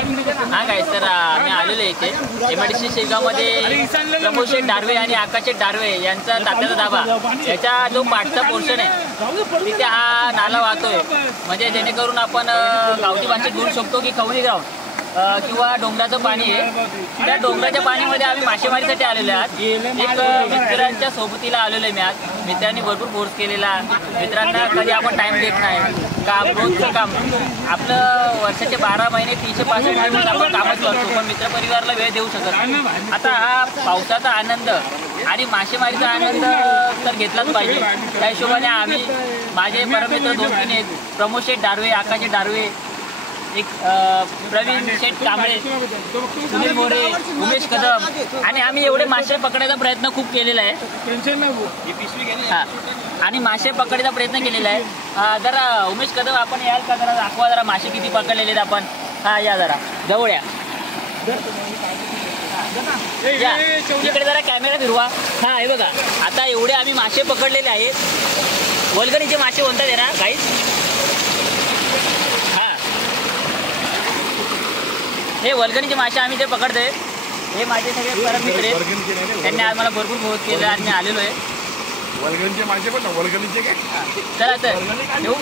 हा गाईस, तर आम्ही आलेलो इथे MIDC शेगावमध्ये प्रमोद शेठ डारवे आणि आकाश शेठ डारवे यांचा तात्याचा धाबा याचा जो पाठचा पोर्शन आहे तिथे हा नाला वाहतोय, म्हणजे जेणेकरून आपण गावठी भाषेत बोलू शकतो की खवणी ग्राउंड किंवा डोंगराचं पाणी आहे. त्या डोंगराच्या पाणीमध्ये आम्ही मासेमारीसाठी आलेलो आहात. एक मित्रांच्या सोबतीला आलेलो आहे मी आज. मित्रांनी भरपूर फोर्स केलेला. मित्रांना कधी आपण टाईम देत नाही. काम रोजचं काम आपलं वर्षाचे 12 महिने 365 दिवस आपण कामच करतो, पण मित्रपरिवाराला वेळ देऊ शकत नाही. आता हा पावसाचा आनंद आणि मासेमारीचा आनंद तर घेतलाच पाहिजे. त्या हिशोबाने आम्ही माझे परमित्र 2-3 आहेत. प्रमोद शेठ डारवे, आकाश शेठ डारवे, एक प्रवीण शेठ कांबळे, सुनील मोरे, उमेश कदम आणि आम्ही एवढे मासे पकडायचा प्रयत्न खूप केलेला आहे. हां, आणि मासे पकडायचा प्रयत्न केलेला आहे. जरा उमेश कदम आपण याल का, जरा दाखवा जरा मासे किती पकडलेले आहेत आपण. हा या जरा जवळ या, इकडे जरा कॅमेरा फिरवा. हा हे बघा, आता एवढे आम्ही मासे पकडलेले आहेत. वल्गणीचे मासे म्हणतात आहे ना काहीच. हे वल्गणीचे मासे आम्ही ते पकडतोय. हे माझे सगळे परम मित्र आहेत. त्यांनी आज मला भरपूर फोर्स केलं आणि मी आलेलो आहे. वल्गणीचे मासे पण वल्गणीचे काय. चला तर येऊ.